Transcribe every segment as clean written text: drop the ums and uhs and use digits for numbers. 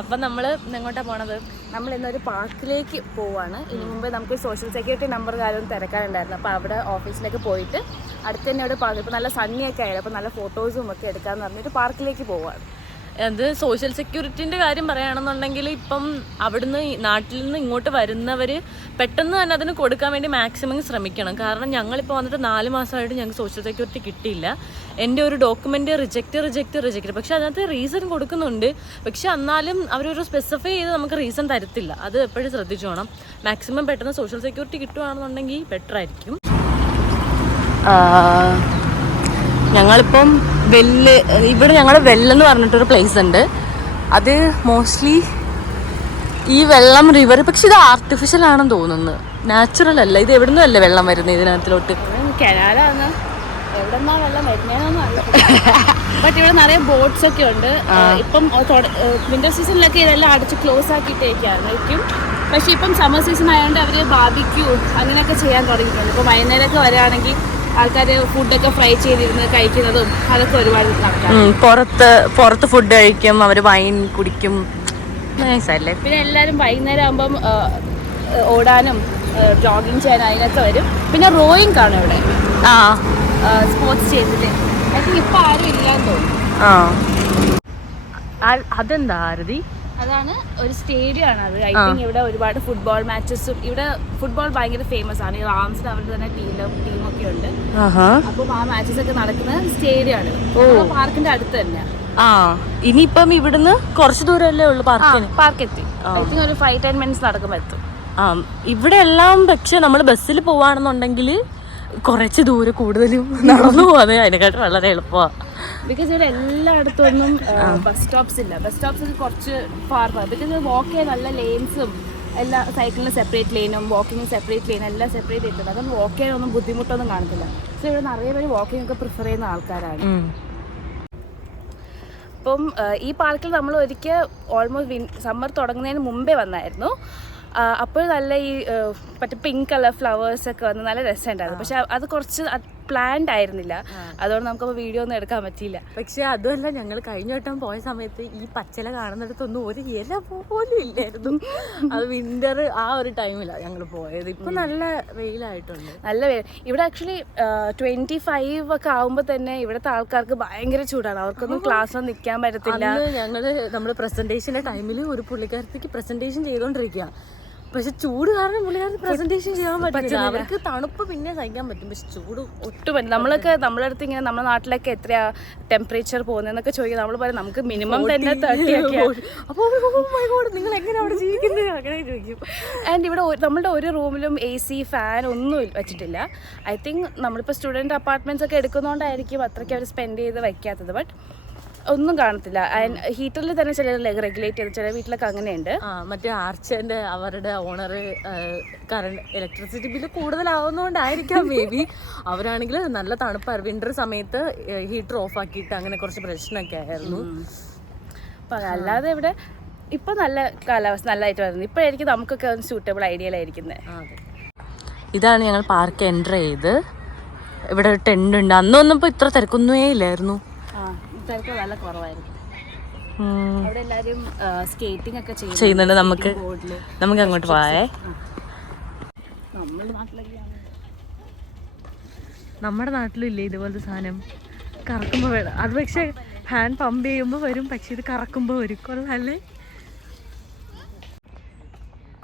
അപ്പം നമ്മൾ എങ്ങോട്ടാ പോണത്? നമ്മൾ ഇന്നൊരു പാർക്കിലേക്ക് പോവാണ്. ഇനി മുമ്പ് നമുക്ക് സോഷ്യൽ സെക്യൂരിറ്റി നമ്പർ കാര്യം തിരക്കാനുണ്ടായിരുന്നു. അപ്പോൾ അവിടെ ഓഫീസിലേക്ക് പോയിട്ട് അടുത്ത് തന്നെ ഒരു പാർക്ക്, ഇപ്പോൾ നല്ല സണ്ണിയൊക്കെ ആയാലും അപ്പോൾ നല്ല ഫോട്ടോസും ഒക്കെ എടുക്കാമെന്ന് പറഞ്ഞിട്ട് പാർക്കിലേക്ക് പോവാണ്. അത് സോഷ്യൽ സെക്യൂരിറ്റിൻ്റെ കാര്യം പറയുകയാണെന്നുണ്ടെങ്കിൽ ഇപ്പം അവിടുന്ന് നാട്ടിൽ നിന്ന് ഇങ്ങോട്ട് വരുന്നവർ പെട്ടെന്ന് തന്നെ അതിന് കൊടുക്കാൻ വേണ്ടി മാക്സിമം ശ്രമിക്കണം. കാരണം ഞങ്ങളിപ്പോൾ വന്നിട്ട് 4 മാസമായിട്ട് ഞങ്ങൾക്ക് സോഷ്യൽ സെക്യൂരിറ്റി കിട്ടിയില്ല. എൻ്റെ ഒരു ഡോക്യുമെൻ്റ് റിജക്റ്റ് പക്ഷെ അതിനകത്ത് റീസൺ കൊടുക്കുന്നുണ്ട്. പക്ഷെ എന്നാലും അവരൊരു സ്പെസിഫൈ ചെയ്ത് നമുക്ക് റീസൺ തരത്തില്ല. അത് എപ്പോഴും ശ്രദ്ധിച്ചോണം. മാക്സിമം പെട്ടെന്ന് സോഷ്യൽ സെക്യൂരിറ്റി കിട്ടുകയാണെന്നുണ്ടെങ്കിൽ ബെറ്റർ ആയിരിക്കും. ഞങ്ങളിപ്പം ഇവിടെ ഞങ്ങളുടെ വെല്ലെന്ന് പറഞ്ഞിട്ടൊരു പ്ലേസ് ഉണ്ട്. അത് മോസ്റ്റ്ലി ഈ വെള്ളം റിവർ, പക്ഷെ ഇത് ആർട്ടിഫിഷ്യൽ ആണെന്ന് തോന്നുന്നു, നാച്ചുറൽ അല്ല. ഇത് എവിടെ നിന്നല്ലേ വെള്ളം വരുന്നത് ഇതിനകത്തിലോട്ട്? കനാലാണ്, എവിടെന്നാ വെള്ളം വരുന്നതെന്നൊന്നും അറിയില്ല. ബട്ട് ഇവിടെ നിറയെ ബോട്ട്സ് ഒക്കെ ഉണ്ട്. ഇപ്പം വിന്റർ സീസണിലൊക്കെ ഇതെല്ലാം അടച്ച് ക്ലോസ് ആക്കിയിട്ടേക്കായിരിക്കും. പക്ഷെ ഇപ്പം സമ്മർ സീസൺ ആയതുകൊണ്ട് അവർ ബാർബിക്യൂ അങ്ങനെയൊക്കെ ചെയ്യാൻ തുടങ്ങിയിട്ടുണ്ട്. ഇപ്പോൾ വൈകുന്നേരമൊക്കെ വരികയാണെങ്കിൽ ആൾക്കാർ ഫുഡൊക്കെ ഫ്രൈ ചെയ്തിരുന്ന് കഴിക്കുന്നതും അതൊക്കെ ഒരുപാട് നടക്കാം. പുറത്ത് ഫുഡ് കഴിക്കും, അവർ വൈൻ കുടിക്കും. നൈസല്ലേ. പിന്നെ എല്ലാവരും വൈകുന്നേരം ആകുമ്പം ഓടാനും ജോഗിങ് ചെയ്യാനും അതിനൊക്കെ വരും. പിന്നെ റോയിങ് കാണും ഇവിടെ, സ്പോർട്സ് ചെയ്തിട്ട്. ഐ തിങ്ക് ഇപ്പം ആരും ഇല്ലാന്ന് തോന്നുന്നു. അതെന്താ ആരതി? അതാണ് ഒരു സ്റ്റേഡിയം ആണ് അത്. ഐ തിങ്ക് ഇവിടെ ഒരുപാട് ഫുട്ബോൾ മാച്ചസും, ഇവിടെ ഫുട്ബോൾ ഭയങ്കര ഫേമസ് ആണ്. ഈ റാംസിൽ അവരുടെ തന്നെ ടീമൊക്കെ ഉണ്ട്. അപ്പം ആ മാച്ചസ് ഒക്കെ നടക്കുന്ന സ്റ്റേഡിയം ആണ്. പാർക്കിന്റെ അടുത്ത് തന്നെ. ഇനിയിപ്പം ഇവിടുന്ന് കുറച്ച് ദൂരമല്ലേ ഉള്ളു പാർക്ക് എത്തി. ഐ തിങ്ക് ഒരു 5-10 മിനിറ്റ്സ് നടക്കുമ്പോൾ എത്തും. ഇവിടെ എല്ലാം പക്ഷെ നമ്മൾ ബസ്സിൽ പോവാണെന്നുണ്ടെങ്കിൽ കുറച്ച് ദൂരം കൂടുതലും നടന്നു പോവാതെ അതിനെക്കാട്ടും വളരെ എളുപ്പമാണ്. ബിക്കോസ് ഇവിടെ എല്ലായിടത്തൊന്നും ബസ് സ്റ്റോപ്സ് ഇല്ല. ബസ് സ്റ്റോപ്സ് കുറച്ച് ഫാർ പോകാം. ബിക്കോസ് വാക്ക് ചെയ്യാൻ നല്ല ലെയിൻസും എല്ലാ സൈക്കിളിന് സെപ്പറേറ്റ് ലെയിനും വാക്കിങ്ങിന് സെപ്പറേറ്റ് ലെയിനും എല്ലാം സെപ്പറേറ്റ് ചെയ്തിട്ടുണ്ട്. അതൊന്നും വാക്ക് ചെയ്യാനൊന്നും ബുദ്ധിമുട്ടൊന്നും കാണത്തില്ല. സോ ഇവിടെ നിറയെ പേര് വാക്കിംഗ് ഒക്കെ പ്രിഫർ ചെയ്യുന്ന ആൾക്കാരാണ്. അപ്പം ഈ പാർക്കിൽ നമ്മൾ ഒരിക്കൽ ഓൾമോസ്റ്റ് സമ്മർ തുടങ്ങുന്നതിന് മുമ്പേ വന്നായിരുന്നു. അപ്പോൾ നല്ല ഈ മറ്റേ പിങ്ക് കളർ ഫ്ലവേഴ്സൊക്കെ വന്ന് നല്ല രസമുണ്ടായിരുന്നു. പക്ഷെ അത് കുറച്ച് പ്ലാൻഡ് ആയിരുന്നില്ല. അതുകൊണ്ട് നമുക്കപ്പോൾ വീഡിയോ ഒന്നും എടുക്കാൻ പറ്റിയില്ല. പക്ഷെ അതുമല്ല, ഞങ്ങൾ കഴിഞ്ഞ വട്ടം പോയ സമയത്ത് ഈ പച്ചില കാണുന്നിടത്തൊന്നും ഒരു ഇല പോലും ഇല്ലായിരുന്നു. അത് വിന്റർ ആ ഒരു ടൈമിലാണ് ഞങ്ങൾ പോയത്. ഇപ്പം നല്ല വെയിലായിട്ടുണ്ട്, നല്ല വെയിൽ. ഇവിടെ ആക്ച്വലി 25 ഒക്കെ ആകുമ്പോൾ തന്നെ ഇവിടുത്തെ ആൾക്കാർക്ക് ഭയങ്കര ചൂടാണ്. അവർക്കൊന്നും ക്ലാസ്സൊന്നും നിൽക്കാൻ പറ്റത്തില്ല. നമ്മൾ പ്രസന്റേഷൻ്റെ ടൈമിൽ ഒരു പുള്ളിക്കാരത്തേക്ക് പ്രസന്റേഷൻ ചെയ്തുകൊണ്ടിരിക്കുക. പക്ഷെ ചൂട് കാരണം പുള്ളിക്കാർക്ക് പ്രസന്റേഷൻ ചെയ്യാൻ പറ്റില്ല. അവർക്ക് തണുപ്പ് പിന്നെ സഹിക്കാൻ പറ്റും, പക്ഷെ ചൂട് ഒട്ടും പറ്റില്ല. നമ്മളെ അടുത്ത് ഇങ്ങനെ നമ്മുടെ നാട്ടിലൊക്കെ എത്രയാ ടെമ്പറേച്ചർ പോകുന്നതെന്നൊക്കെ ചോദിക്കുക. നമ്മൾ പറയും നമുക്ക് മിനിമം തന്നെ 30 ഒക്കെ. അപ്പോൾ നിങ്ങൾ എങ്ങനെ അവിടെ ജീവിക്കുന്നത് അങ്ങനെ ചോദിക്കും. ആൻഡ് ഇവിടെ നമ്മളുടെ ഒരു റൂമിലും AC ഫാൻ ഒന്നും വെച്ചിട്ടില്ല. ഐ തിങ്ക് നമ്മളിപ്പോൾ സ്റ്റുഡൻറ്റ് അപ്പാർട്ട്മെൻറ്റ്സ് ഒക്കെ എടുക്കുന്നതുകൊണ്ടായിരിക്കും അത്രയ്ക്ക് അവർ സ്പെൻഡ് ചെയ്ത് വയ്ക്കാത്തത്. ബട്ട് ഒന്നും കാണത്തില്ല. ആൻഡ് ഹീറ്ററിൽ തന്നെ ചില റെഗുലേറ്റ് ചെയ്ത് ചില വീട്ടിലൊക്കെ അങ്ങനെയുണ്ട്. മറ്റേ ആർച്ചൻ്റെ അവരുടെ ഓണർ കറണ്ട് ഇലക്ട്രിസിറ്റി ബില്ല് കൂടുതലാവുന്നതുകൊണ്ടായിരിക്കാം മേ ബി. അവരാണെങ്കിൽ നല്ല തണുപ്പായിരുന്നു. വിൻ്റർ സമയത്ത് ഹീറ്റർ ഓഫ് ആക്കിയിട്ട് അങ്ങനെ കുറച്ച് പ്രശ്നമൊക്കെ ആയിരുന്നു. അപ്പം അല്ലാതെ ഇവിടെ ഇപ്പം നല്ല കാലാവസ്ഥ നല്ലതായിട്ട് വരുന്നത്. ഇപ്പോഴായിരിക്കും നമുക്കൊക്കെ സ്യൂട്ടബിൾ ഐഡിയയിലായിരിക്കുന്നത്. ഇതാണ് ഞങ്ങൾ പാർക്ക് എൻ്റർ ചെയ്ത്. ഇവിടെ ഒരു ടെൻ്റ് ഉണ്ട്. അന്ന് വന്നപ്പോൾ ഇത്ര തിരക്കൊന്നുമേ ഇല്ലായിരുന്നു. നല്ല കുറവായിരുന്നു. അവിടെ എല്ലാവരും സ്കേറ്റിംഗ് ഒക്കെ ചെയ്യുന്നുണ്ട്. നമുക്ക് അങ്ങോട്ട് പോയേ. നമ്മുടെ നാട്ടിലും ഇല്ലേ ഇതുപോലത്തെ സാധനം? കറക്കുമ്പോൾ വേണം അത്. പക്ഷെ ഹാൻഡ് പമ്പ് ചെയ്യുമ്പോൾ വരും, പക്ഷെ ഇത് കറക്കുമ്പോൾ വരും. കൊള്ളാല്ലേ?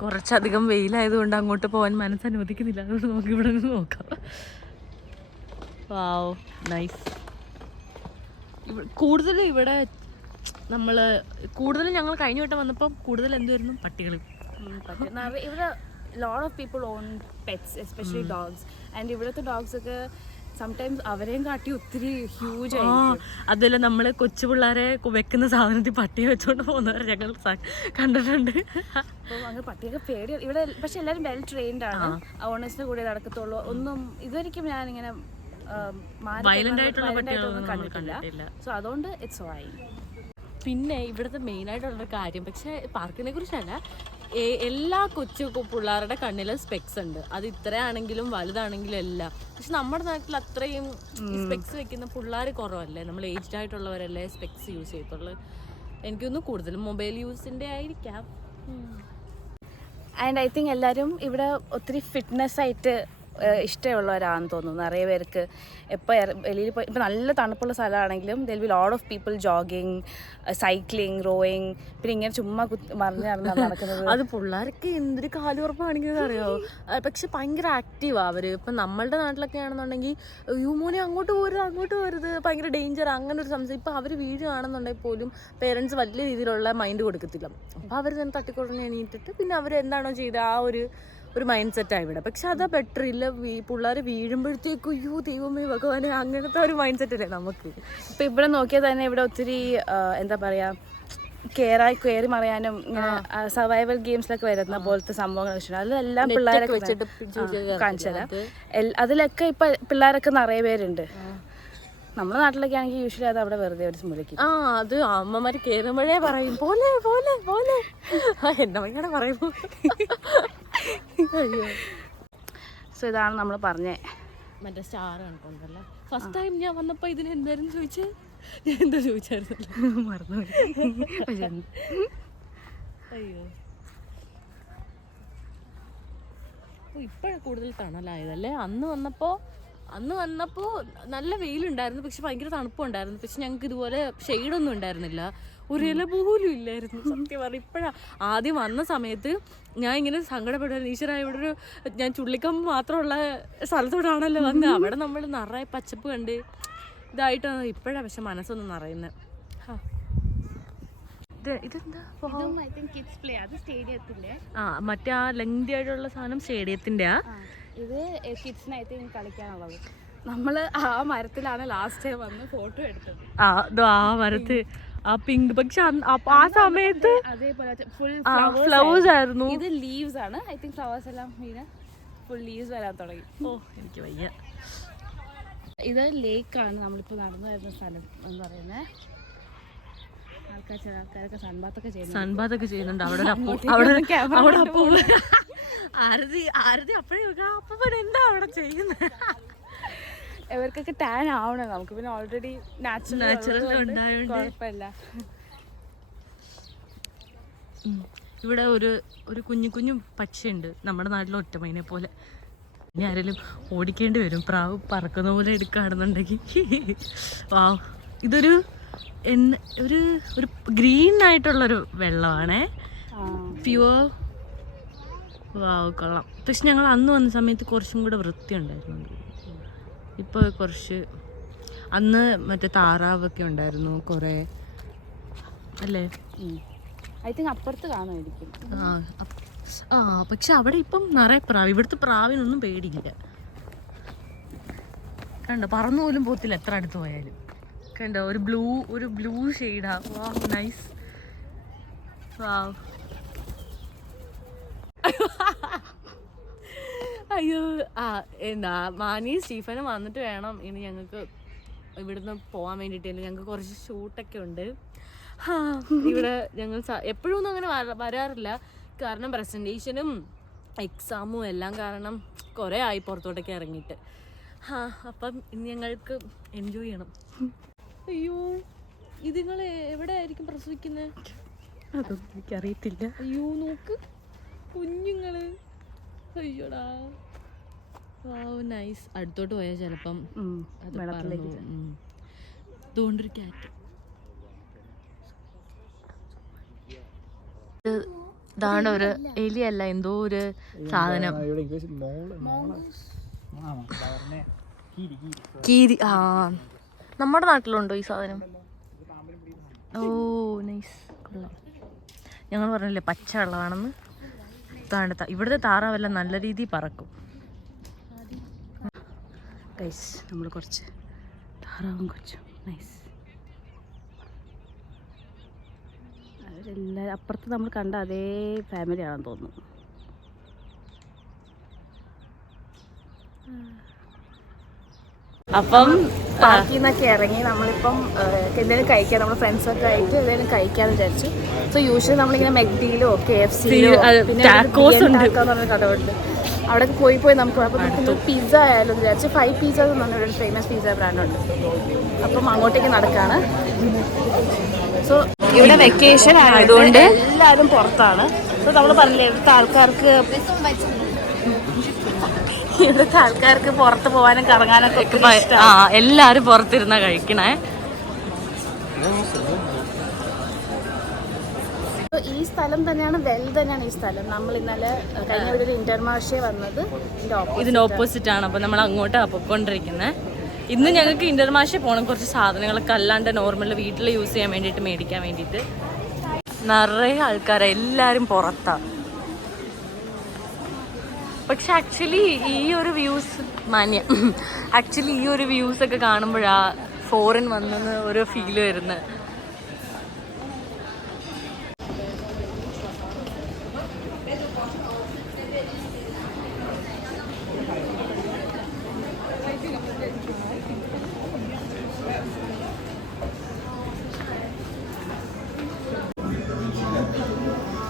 കുറച്ചധികം വെയിലായതുകൊണ്ട് അങ്ങോട്ട് പോകാൻ മനസ്സനുവദിക്കുന്നില്ല. അതുകൊണ്ട് നമുക്ക് ഇവിടെ നിന്ന് നോക്കാം. വാവ്, നൈസ്. കൂടുതലും ഇവിടെ ഞങ്ങൾ കഴിഞ്ഞ വട്ടം വന്നപ്പോൾ കൂടുതൽ എന്തുവായിരുന്നു? പട്ടികൾ. ഇവിടെ ലോട്ട് of people on pets, especially dogs. And ഇവിടുത്തെ ഡോഗ്സ് ഒക്കെ സംടൈംസ് അവരെയും കാട്ടി ഒത്തിരി ഹ്യൂജ് ആയിരിക്കും. അതുപോലെ നമ്മൾ കൊച്ചു പിള്ളേരെ വെക്കുന്ന സാധനത്തിൽ പട്ടിയെ വെച്ചോണ്ട് പോകുന്നവരെ ഞങ്ങൾ കണ്ടിട്ടുണ്ട്. അപ്പോൾ അങ്ങനെ പട്ടിയൊക്കെ പേടിയാണ് ഇവിടെ. പക്ഷെ എല്ലാവരും വെൽ ട്രെയിൻഡ് ആണ്. ഓണേഴ്സിന്റെ കൂടെ നടക്കത്തുള്ളൂ. ഒന്നും ഇതുവരെയ്ക്കും ഞാനിങ്ങനെ വയലന്റ് ആയിട്ടുള്ള പട്ടികളൊന്നും കണ്ടിട്ടില്ല. സോ അതുകൊണ്ട് ഇറ്റ്സ് ഫൈൻ. പിന്നെ ഇവിടുത്തെ മെയിനായിട്ടുള്ളൊരു കാര്യം, പക്ഷേ പാർക്കിനെ കുറിച്ചല്ല, എല്ലാ കൊച്ചു പിള്ളേരുടെ കണ്ണിലും സ്പെക്സ് ഉണ്ട്. അത് ഇത്രയാണെങ്കിലും വലുതാണെങ്കിലും എല്ലാം. പക്ഷെ നമ്മുടെ നാട്ടിൽ അത്രയും സ്പെക്സ് വെക്കുന്ന പിള്ളേർ കുറവല്ലേ, നമ്മൾ ഏജ്ഡ് ആയിട്ടുള്ളവരല്ലേ സ്പെക്സ് യൂസ് ചെയ്യത്തുള്ളൂ. എനിക്കൊന്നും കൂടുതലും മൊബൈൽ യൂസിൻ്റെ ആയിരിക്കാം. ആൻഡ് ഐ തിങ്ക് എല്ലാവരും ഇവിടെ ഒത്തിരി ഫിറ്റ്നസ് ആയിട്ട് ഇഷ്ടമുള്ളവരാണെന്ന് തോന്നുന്നു. നിറയെ പേർക്ക് എപ്പോൾ വെളിയിൽ പോയി ഇപ്പോൾ നല്ല തണുപ്പുള്ള സ്ഥലമാണെങ്കിലും there'll be lot of people jogging, cycling, rowing, പിന്നെ ഇങ്ങനെ ചുമ്മാ മറിഞ്ഞ് നടക്കുന്നത്. അത് പിള്ളേർക്ക് എന്തൊരു കാലുറപ്പാണെങ്കിൽ അറിയോ, പക്ഷെ ഭയങ്കര ആക്റ്റീവാണ് അവർ. ഇപ്പം നമ്മളുടെ നാട്ടിലൊക്കെ ആണെന്നുണ്ടെങ്കിൽ യൂമോനെ അങ്ങോട്ട് പോരുത് ഭയങ്കര ഡേഞ്ചർ അങ്ങനെ ഒരു സംശയം. ഇപ്പം അവർ വീഴുകയാണെന്നുണ്ടെങ്കിൽ പോലും പേരൻസ് വലിയ രീതിയിലുള്ള മൈൻഡ് കൊടുക്കത്തില്ല. അപ്പോൾ അവർ തന്നെ തട്ടിക്കൊടഞ്ഞ് എണീറ്റിട്ട് പിന്നെ അവർ എന്താണോ ചെയ്ത് ആ ഒരു മൈൻഡ് സെറ്റാണ് ഇവിടെ. പക്ഷെ അതാ ബെറ്റർ. ഇല്ല പിള്ളേർ വീഴുമ്പോഴത്തേക്കും അയ്യോ ദൈവമേ ഭഗവാനെ അങ്ങനത്തെ ഒരു മൈൻഡ് സെറ്റല്ലേ നമുക്ക്. ഇപ്പം ഇവിടെ നോക്കിയാൽ തന്നെ ഇവിടെ ഒത്തിരി എന്താ പറയുക കയറി മറിയാനും ഇങ്ങനെ സർവൈവൽ ഗെയിംസിലൊക്കെ വരുന്ന പോലത്തെ സംഭവങ്ങൾ വെച്ചിട്ടുണ്ട്. അതെല്ലാം പിള്ളേരൊക്കെ വെച്ചിട്ട് കാണിച്ചു തരാം. അതിലൊക്കെ ഇപ്പം പിള്ളേരൊക്കെ നിറയെ പേരുണ്ട്. നമ്മുടെ നാട്ടിലൊക്കെ ആണെങ്കിൽ യൂഷ്വലി അത് അവിടെ വെറുതെ ഒരു സ്മുലക്ക് അത് അമ്മമാർ കയറുമ്പോഴേ പറയും പോലെ പോലെ പോലെ എന്നെ ഭയങ്കര പറയുമ്പോ. അയ്യോ. സോ ഇതാണ് നമ്മൾ പറഞ്ഞേ മറ്റേ സ്റ്റാർ കണ്ടിട്ടുണ്ടല്ലോ. ഫസ്റ്റ് ടൈം ഞാൻ വന്നപ്പോൾ ഇതിന് എന്തായിരുന്നു ചോദിച്ചത്, ഞാൻ എന്താ ചോദിച്ചായിരുന്നു മറന്നു. അയ്യോ ഇപ്പോഴാണ് കൂടുതൽ തണലായതല്ലേ. അന്ന് വന്നപ്പോൾ നല്ല വെയിലുണ്ടായിരുന്നു, പക്ഷെ ഭയങ്കര തണുപ്പുണ്ടായിരുന്നു. പക്ഷെ ഞങ്ങൾക്ക് ഇതുപോലെ ഷെയ്ഡൊന്നും ഉണ്ടായിരുന്നില്ല, ഒരു ഇല പോലും ഇല്ലായിരുന്നു. സത്യം പറഞ്ഞാൽ ഇപ്പോഴാണ് ആദ്യം വന്ന സമയത്ത് ഞാൻ ഇങ്ങനെ സങ്കടപ്പെടുമായിരുന്നു. ഈശ്വര ഇവിടെ ഞാൻ ചുള്ളിക്കമ്പ് മാത്രമുള്ള സ്ഥലത്തോടാണല്ലോ വന്നത്, അവിടെ നമ്മൾ നിറയെ പച്ചപ്പ് കണ്ട് ഇതായിട്ടാണ്. ഇപ്പോഴാണ് പക്ഷെ മനസ്സൊന്നും നിറയുന്നത്. ഇതെന്താ മറ്റേ ആ ലെങ്തി ആയിട്ടുള്ള സാധനം സ്റ്റേഡിയത്തിന്റെ. ഇത് കിഡ്സിന് ഐ തിങ്ക് കളിക്കാനുള്ളത്. നമ്മൾ ആ മരത്തിലാണ് ലാസ്റ്റ് ടൈം വന്ന് ഫോട്ടോ എടുത്തത്. ആ മരത്ത് ആ പിങ്ക്. പക്ഷെ ആ സമയത്ത് അതേപോലെ ഫുൾ ഫ്ലവേഴ്സ് ആയിരുന്നു. ഇത് ലീവ്സ് ആണ്. ഐ തിങ്ക് ഫ്ലവേഴ്സ് എല്ലാം വീണ് ഫുൾ ലീവ്സ് വരാൻ തുടങ്ങി. ഓ എനിക്ക് വയ്യ. ഇത് ലേക്കാണ് നമ്മളിപ്പോൾ നടന്നു വരുന്ന സ്ഥലം എന്ന് പറയുന്നത്. ആൾക്കാരൊക്കെ സൺബാത്തൊക്കെ ചെയ്യുന്നുണ്ട് അവിടെ. ആരതി അപ്പഴേ അപ്പൻ എന്താ അവിടെ ചെയ്യുന്നത്? ഇവർക്കൊക്കെ ടാൻ ആവണം. നമുക്ക് പിന്നെ ഓൾറെഡി നാച്ചുറൽ ഉണ്ടായോണ്ട് കുഴപ്പമില്ല. ഇവിടെ ഒരു കുഞ്ഞു പക്ഷിയുണ്ട് നമ്മുടെ നാട്ടിലെ ഒറ്റമൈനെ പോലെ. ഇനി ആരെങ്കിലും ഓടിക്കേണ്ടി വരും, പ്രാവ് പറക്കുന്ന പോലെ എടുക്കുകയാണെന്നുണ്ടെങ്കിൽ. വാവ്, ഇതൊരു ഒരു ഗ്രീൻ ആയിട്ടുള്ളൊരു വെള്ളമാണേ, പ്യുവർ. വാവ് കൊള്ളാം. പക്ഷെ ഞങ്ങൾ അന്ന് വന്ന സമയത്ത് കുറച്ചും കൂടെ വൃത്തി ഉണ്ടായിരുന്നു. ഇപ്പോൾ കുറച്ച് അന്ന് മറ്റേ താറാവൊക്കെ ഉണ്ടായിരുന്നു കുറേ അല്ലേ. ഐ തിങ്ക് അപ്പുറത്ത് കാണുമായിരിക്കും. പക്ഷെ അവിടെ ഇപ്പം നിറയെ പ്രാവ്. ഇവിടുത്തെ പ്രാവിനൊന്നും പേടിയില്ല. കണ്ടോ, പറന്നു പോലും പോത്തില്ല എത്ര അടുത്ത് പോയാലും. കണ്ടോ, ഒരു ബ്ലൂ ഷെയ്ഡാ. Wow nice. വാവ്. അയ്യോ എന്താ മാനി സ്റ്റീഫനും വന്നിട്ട് വേണം ഇനി ഞങ്ങൾക്ക് ഇവിടുന്ന് പോകാൻ വേണ്ടിയിട്ട്. ഞങ്ങൾക്ക് കുറച്ച് ഷൂട്ടൊക്കെ ഉണ്ട് ഇവിടെ. ഞങ്ങൾ എപ്പോഴും ഒന്നും അങ്ങനെ വരാറില്ല, കാരണം പ്രസൻറ്റേഷനും എക്സാമും എല്ലാം കാരണം കുറേ ആയി പുറത്തോട്ടൊക്കെ ഇറങ്ങിയിട്ട്. അപ്പം ഇനി ഞങ്ങൾക്ക് എൻജോയ് ചെയ്യണം. അയ്യോ, ഇത് നിങ്ങൾ എവിടെ ആയിരിക്കും പ്രസവിക്കുന്നത്? അതൊന്നും എനിക്കറിയത്തില്ല. അയ്യോ നോക്ക് കുഞ്ഞുങ്ങള്. അയ്യോടാ. Wow nice. അടുത്തോട്ട് പോയാൽ ചിലപ്പം അതുകൊണ്ടൊരു ക്യാറ്റ്. ഇതാണ് ഒരു എലിയല്ല, എന്തോ ഒരു സാധനം. കീരി. നമ്മുടെ നാട്ടിലുണ്ടോ ഈ സാധനം? ഓ നൈസ്, കൊള്ളാം. ഞങ്ങൾ പറഞ്ഞില്ലേ പച്ച വെള്ളമാണെന്ന്. ഇവിടുത്തെ താറാവെല്ലാം നല്ല രീതിയിൽ പറക്കും. ഗൈസ്, നമ്മൾ കുറച്ച് താറാവും കൊച്ചു. നൈസ്. അവരെല്ലാവരും അപ്പുറത്ത് നമ്മൾ കണ്ട അതേ ഫാമിലി ആണെന്ന് തോന്നുന്നു. അപ്പം പാർക്കിൽ നിന്നൊക്കെ ഇറങ്ങി നമ്മളിപ്പം എന്തെങ്കിലും കഴിക്കാൻ നമ്മൾ ഫ്രണ്ട്സൊക്കെ ആയിട്ട് എന്തെങ്കിലും കഴിക്കാന്ന് വിചാരിച്ചു. സോ യൂഷ്വലി നമ്മളിങ്ങനെ മെക്ഡിയിലോ KFCയിലോ പിന്നെ പറഞ്ഞ കടമുണ്ട്, അവിടെ പോയി നമുക്ക് അപ്പോൾ നമുക്ക് പിസ്സ ആയാലും വിചാരിച്ചു. 5 പിസ്സ എന്ന് പറഞ്ഞ ഒരു ഫേമസ് പിസ്സ ബ്രാൻഡുണ്ട്. അപ്പം അങ്ങോട്ടേക്ക് നടക്കുകയാണ്. സോ ഇവിടെ വെക്കേഷൻ ആയതുകൊണ്ട് എല്ലാവരും പുറത്താണ്. സോ നമ്മൾ പറഞ്ഞില്ലേ ഇവിടുത്തെ ആൾക്കാർക്ക് പുറത്ത് പോകാനും കറങ്ങാനൊക്കെ എല്ലാരും പുറത്തിരുന്ന കഴിക്കണേ. ഈ സ്ഥലം തന്നെയാണ് തന്നെയാണ് ഈ സ്ഥലം. നമ്മൾ ഇന്നലെ കഴിഞ്ഞ വീട്ടിൽ ഇന്റർമാർഷേ വന്നത് ഇതിന്റെ ഓപ്പോസിറ്റ് ആണ്. അപ്പൊ നമ്മൾ അങ്ങോട്ടാണ് പൊയ്ക്കൊണ്ടിരിക്കുന്നത്. ഇന്ന് ഞങ്ങൾക്ക് ഇന്റർമാർഷേ പോകണം, കുറച്ച് സാധനങ്ങളൊക്കെ അല്ലാണ്ട് നോർമൽ വീട്ടിൽ യൂസ് ചെയ്യാൻ വേണ്ടിയിട്ട് മേടിക്കാൻ വേണ്ടിയിട്ട്. നിറയെ ആൾക്കാരെ, എല്ലാവരും പുറത്താണ്. പക്ഷെ ആക്ച്വലി ഈ ഒരു വ്യൂസ് ആക്ച്വലി ഈ ഒരു വ്യൂസ് ഒക്കെ കാണുമ്പോഴാ ഫോറിൻ വന്നെന്ന് ഒരു ഫീല് വരുന്നത്.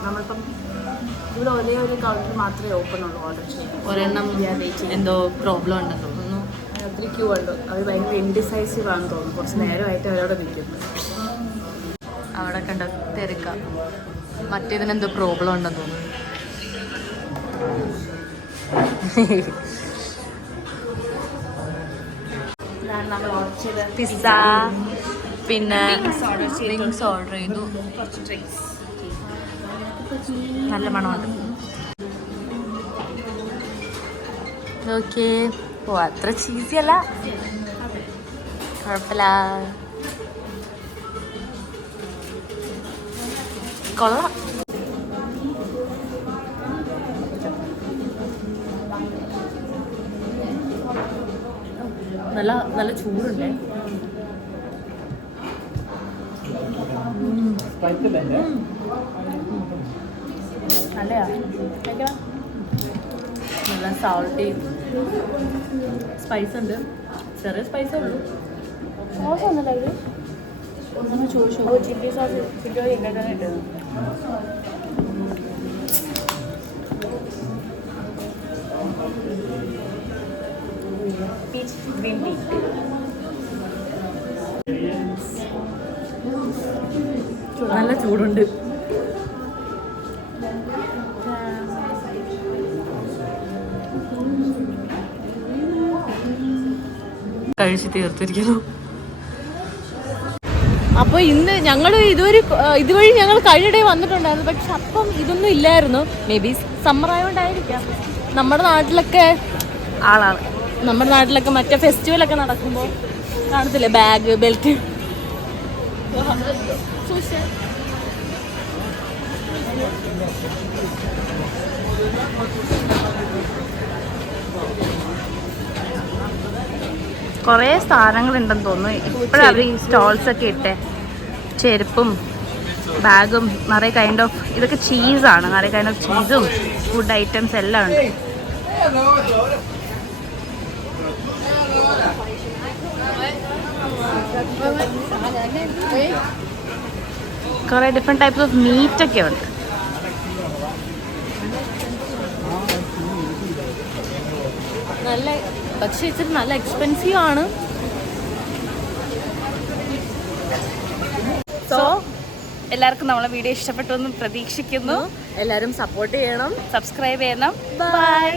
നമ്മളിപ്പം ഇവിടെ ഒരേ ഒരു കൗണ്ടർ മാത്രമേ ഓപ്പൺ ഉള്ളൂ ഓർഡർ ചെയ്യാൻ. ഒരെണ്ണം എന്തോ പ്രോബ്ലം ഉണ്ടെന്ന് തോന്നുന്നു. ഒത്തിരി ക്യൂ ഉണ്ട്. അവർ ഭയങ്കര ഇൻഡിസൈസീവ് ആണെന്ന് തോന്നുന്നു. കുറച്ച് നേരമായിട്ട് അവരവിടെ നിൽക്കുന്നു. അവിടെ കണ്ട തിരക്ക. മറ്റേതിനെന്തോ പ്രോബ്ലം ഉണ്ടെന്ന് തോന്നുന്നു. ഇതാണ് നമ്മൾ ഓർഡർ ചെയ്ത പിസ്സ, പിന്നെ ഡ്രിങ്ക്സ് ഓർഡർ ചെയ്തു. കുറച്ച് ഡ്രിങ്ക്സ്. നല്ല മണമുണ്ട്. ഓക്കെ. ഓ അത്ര ചീസി അല്ല, കുഴപ്പമില്ല, കൊള്ളാം. നല്ല ചൂടുണ്ടേ. നല്ലയാ. നല്ല സോൾട്ടി സ്പൈസ് ഉണ്ട്, ചെറിയ സ്പൈസേ ഉള്ളൂ. സോസ് ഒന്നല്ല ഇത്. ഒന്ന് ചോദിച്ചു. ചില്ലി സോസ് കിട്ടോ ഇങ്ങനെ തന്നെ ഇട്ടത്. Peach green tea. നല്ല ചൂടുണ്ട്. കഴിച്ച് തീർത്തിരിക്കുന്നു. അപ്പോൾ ഇന്ന് ഞങ്ങൾ ഇതുവഴി ഞങ്ങൾ കഴിഞ്ഞിടെ വന്നിട്ടുണ്ടായിരുന്നു. പക്ഷെ അപ്പം ഇതൊന്നും ഇല്ലായിരുന്നു. മേ ബി സമ്മർ ആയതുകൊണ്ടായിരിക്കാം. നമ്മുടെ നാട്ടിലൊക്കെ മറ്റേ ഫെസ്റ്റിവലൊക്കെ നടക്കുമ്പോൾ കാണത്തില്ലേ ബാഗ്, ബെൽറ്റ്. കുറേ സാധനങ്ങളുണ്ടെന്ന് തോന്നുന്നു. ഇപ്പോഴവർ ഈ സ്റ്റോൾസ് ഒക്കെ ഇട്ടേ. ചെരുപ്പും ബാഗും നിറയെ കൈൻഡ് ഓഫ്, ഇതൊക്കെ ചീസാണ്. നിറയെ കൈൻഡ് ഓഫ് ചീസും ഫുഡ് ഐറ്റംസ് എല്ലാം ഉണ്ട്. കുറേ ഡിഫറെൻറ്റ് ടൈപ്സ് ഓഫ് മീറ്റ് ഒക്കെ ഉണ്ട്. പക്ഷെ ഇച്ചിരി നല്ല എക്സ്പെൻസീവ് ആണ്. സോ എല്ലാവർക്കും നമ്മളെ വീഡിയോ ഇഷ്ടപ്പെട്ടു എന്ന് പ്രതീക്ഷിക്കുന്നു. എല്ലാവരും സപ്പോർട്ട് ചെയ്യണം, സബ്സ്ക്രൈബ് ചെയ്യണം. ബൈ.